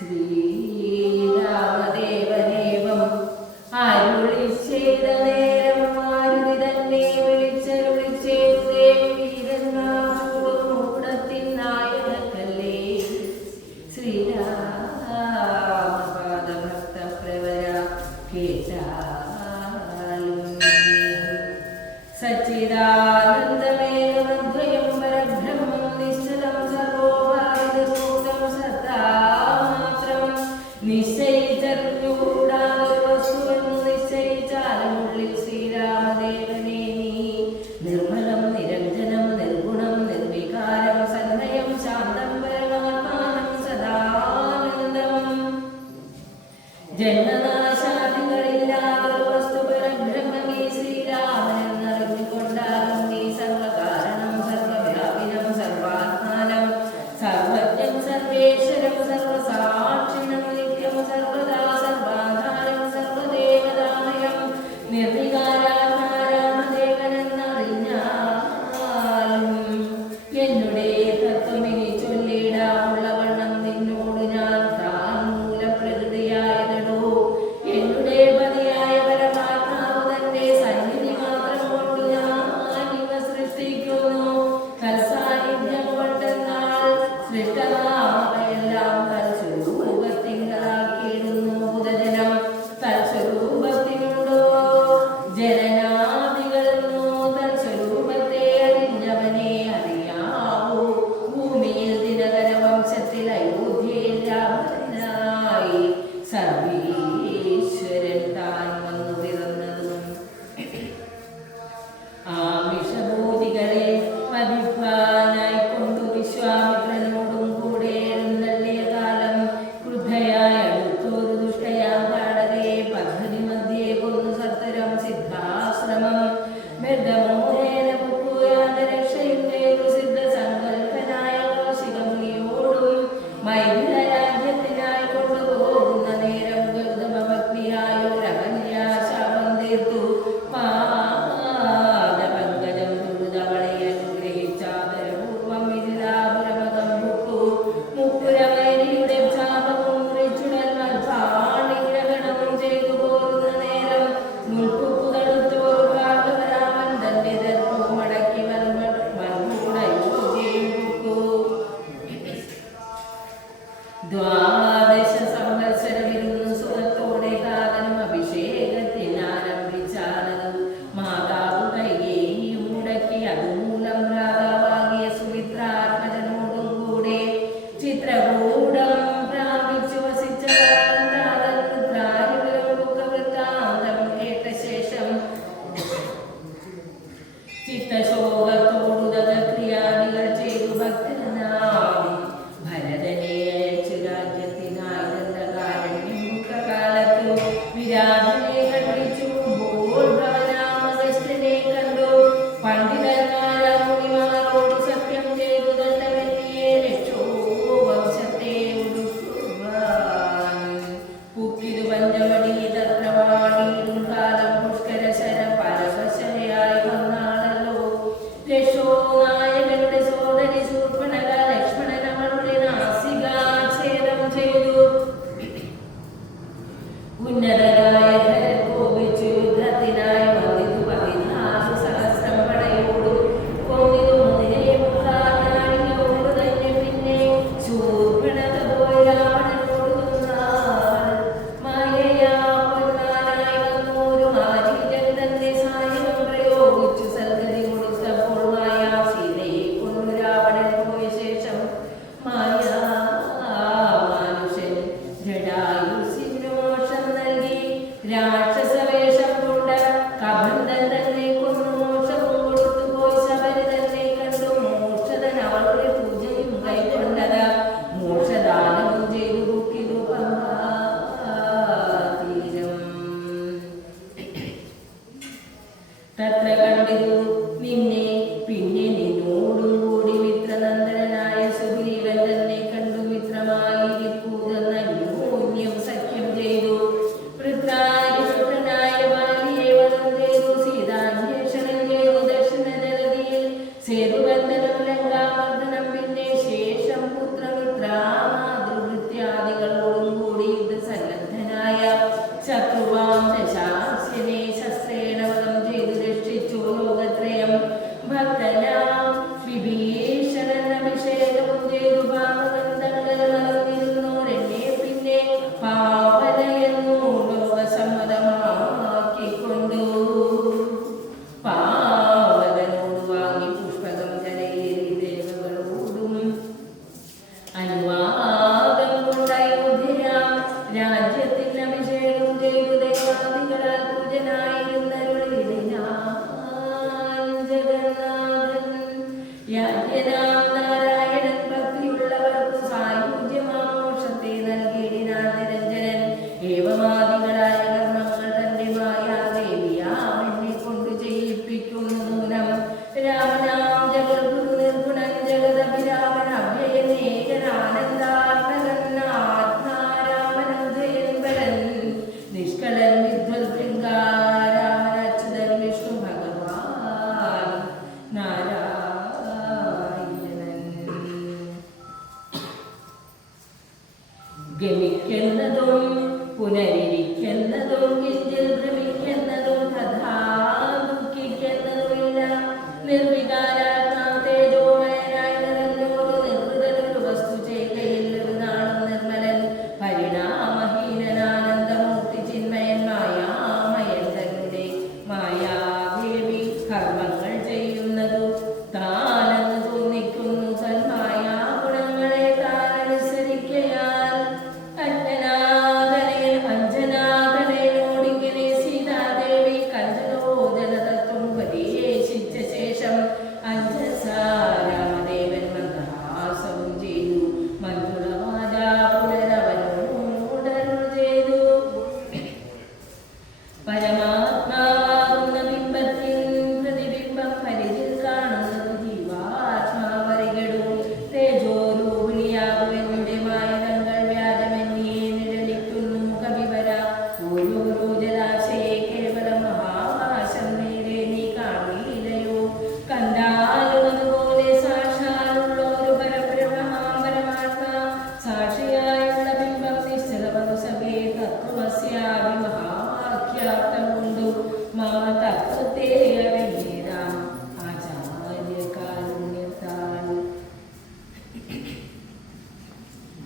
ശ്രീരാമദേവനേവം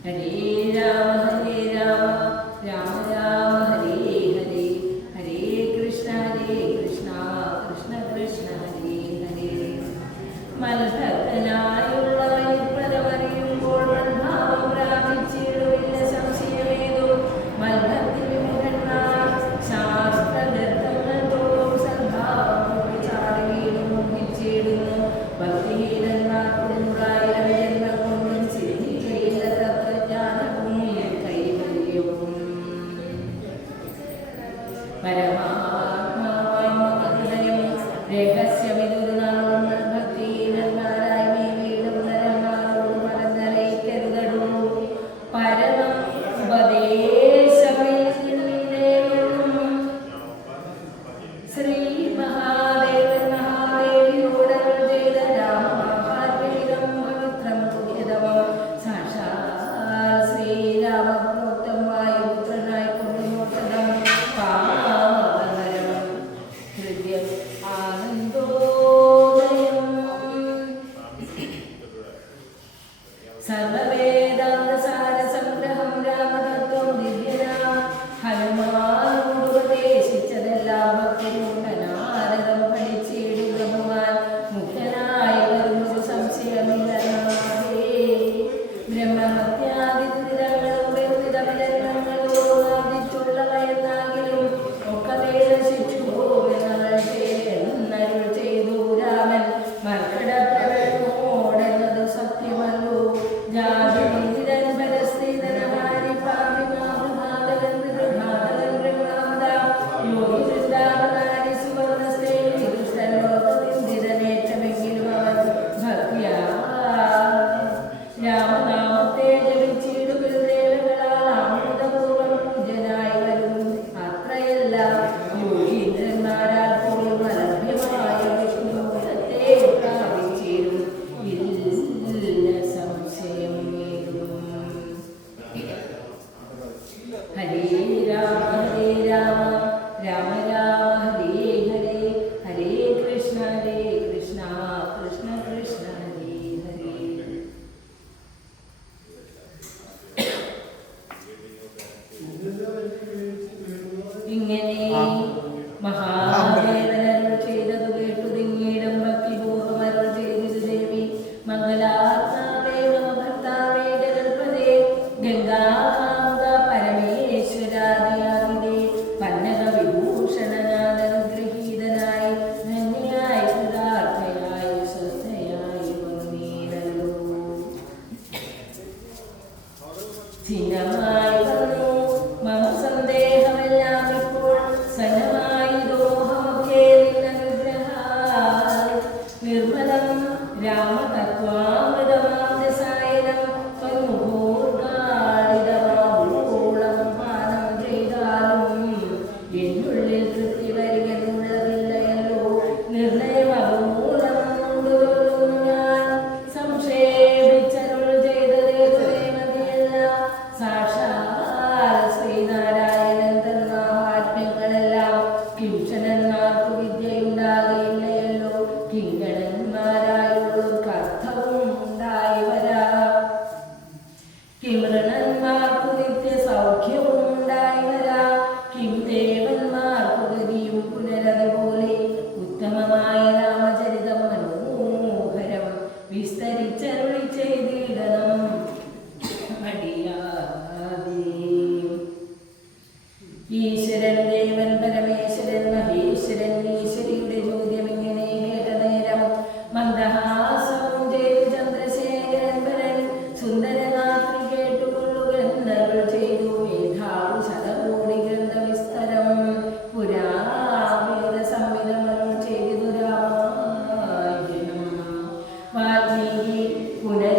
Peraí. 그냥 ये